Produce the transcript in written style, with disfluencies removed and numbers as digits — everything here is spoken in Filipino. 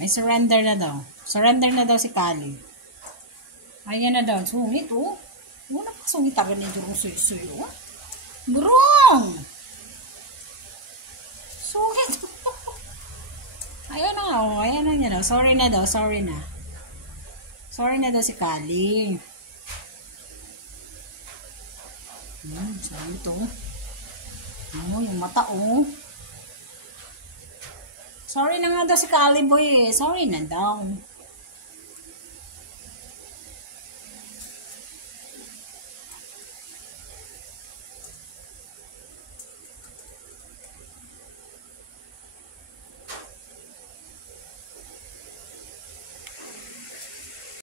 Ay, surrender na daw. Surrender na daw si Kali. Ayan na daw. Sungit, oh. Wala pa sungit agad ni Durong suy-suy, oh. Durong! Sungit. Ayan na nga, oh. Ayan na niya daw. Sorry na daw. Sorry na. Sorry na daw si Kali. Sungit, oh. Oh, yung mata, oh. Sorry na nga daw si Kali Boy, eh. Sorry na daw.